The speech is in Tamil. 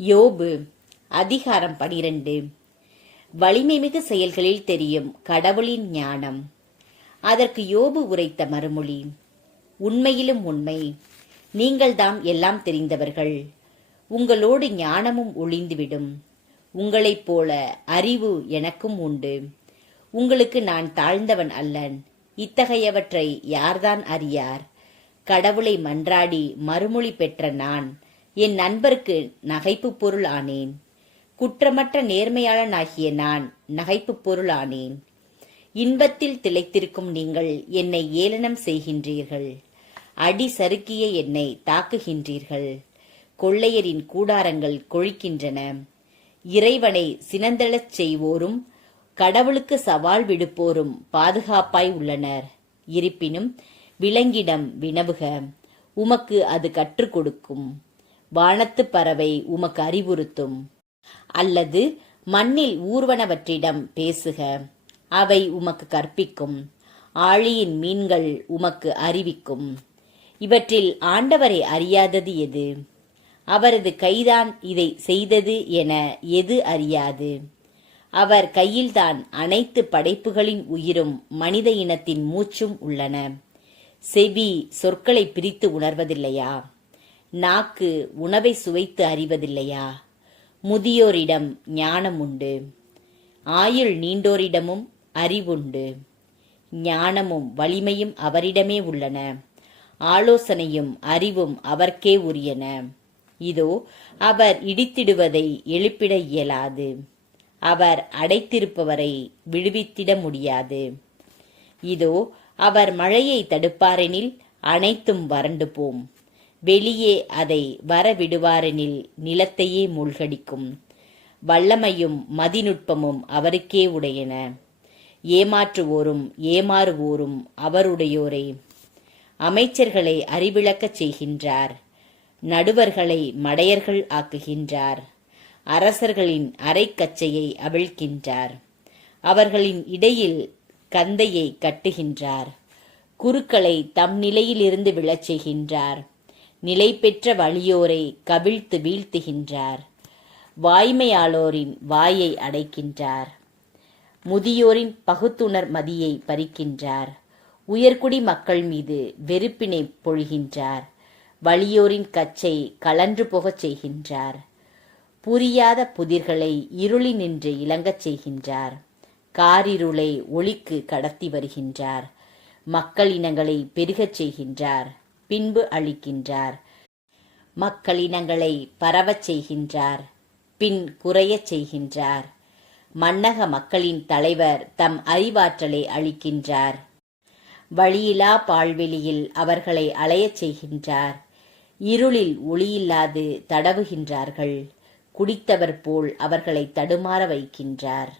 யோபு அதிகாரம் 12. வலிமைமிகு செயல்களில் தெரியும் கடவுளின் ஞானம். அதற்கு யோபு உரைத்த மறுமொழி: உண்மையிலும் உண்மை, நீங்கள்தாம் எல்லாம் தெரிந்தவர்கள். உங்களோடு ஞானமும் ஒளிந்துவிடும். உங்களைப் போல அறிவு எனக்கும் உண்டு. உங்களுக்கு நான் தாழ்ந்தவன் அல்லன். இத்தகையவற்றை யார்தான் அறியார்? கடவுளை மன்றாடி மறுமொழி பெற்ற நான் என் நண்பருக்கு நகைப்பு பொருள் ஆனேன். குற்றமற்ற நேர்மையாளனாகிய நான் நகைப்பு பொருள் ஆனேன். இன்பத்தில் திளைத்திருக்கும் நீங்கள் என்னை ஏளனம் செய்கின்றீர்கள். அடி சறுக்கிய என்னை தாக்குகின்றீர்கள். கொள்ளையரின் கூடாரங்கள் கொழிக்கின்றன. இறைவனை சினந்தெழச் செய்வோரும் கடவுளுக்கு சவால் விடுப்போரும் பாதுகாப்பாய் உள்ளனர். இருப்பினும் விலங்கிடம் வினவுக, உமக்கு அது கற்றுக் கொடுக்கும். வானத்து பறவை உமக்கு அறிவுறுத்தும். அல்லது மண்ணில் ஊர்வனவற்றிடம் பேசுக, அவை உமக்கு கற்பிக்கும். ஆழியின் மீன்கள் உமக்கு அறிவிக்கும். இவற்றில் ஆண்டவரை அறியாதது எது? அவரது கைதான் இதை செய்தது என எது அறியாது? அவர் கையில்தான் அனைத்து படைப்புகளின் உயிரும் மனித இனத்தின் மூச்சும் உள்ளன. செவி சொற்களை பிரித்து உணர்வதில்லையா? நாக்கு உணவை சுவைத்து அறிவதில்லையா? முதியோரிடம் ஞானம் உண்டு, ஆயுள் நீண்டோரிடமும் அறிவுண்டு. ஞானமும் வலிமையும் அவரிடமே உள்ளன. ஆலோசனையும் அறிவும் அவர்க்கே உரியன. இதோ அவர் இடித்திடுவதை எழுப்பிட இயலாது. அவர் அடைத்திருப்பவரை விடுவித்திட முடியாது. இதோ அவர் மழையை தடுப்பாரெனில் அனைத்தும் வறண்டு போம். வெளியே அதை வரவிடுவாரெனில் நிலத்தையே மூழ்கடிக்கும். வல்லமையும் மதிநுட்பமும் அவருக்கே உடையன. ஏமாற்றுவோரும் ஏமாறுவோரும் அவருடையோரே. அமைச்சர்களை அறிவிழக்கச் செய்கின்றார். நடுவர்களை மடையர்கள் ஆக்குகின்றார். அரசர்களின் அரைக்கச்சையை அவிழ்க்கின்றார். அவர்களின் இடையில் கந்தையை கட்டுகின்றார். குருக்களை தம் நிலையிலிருந்து விழச் செய்கின்றார். நிலை பெற்ற வலியோரை கவிழ்த்து வீழ்த்துகின்றார். வாய்மையாளோரின் வாயை அடைக்கின்றார். முதியோரின் பகுத்துணர் மதியை பறிக்கின்றார். உயர்குடி மக்கள் மீது வெறுப்பினை பொழிகின்றார். வலியோரின் கச்சை கலன்று போகச் செய்கின்றார். புரியாத புதிர்களை இருளினின்று இலங்கச் செய்கின்றார். காரிருளை ஒளிக்கு கடத்தி வருகின்றார். மக்களினங்களை பெருகச் செய்கின்றார், பின்பு அழிக்கின்றார். மக்களினங்களை பரவச் செய்கின்றார், பின் குறையச் செய்கின்றார். மன்னக மக்களின் தலைவர் தம் அறிவாற்றலை அளிக்கின்றார். வழியிலா பால்வெளியில் அவர்களை அலையச் செய்கின்றார். இருளில் ஒளியில்லாது தடவுகின்றார்கள். குடித்தவர் போல் அவர்களை தடுமாற வைக்கின்றார்.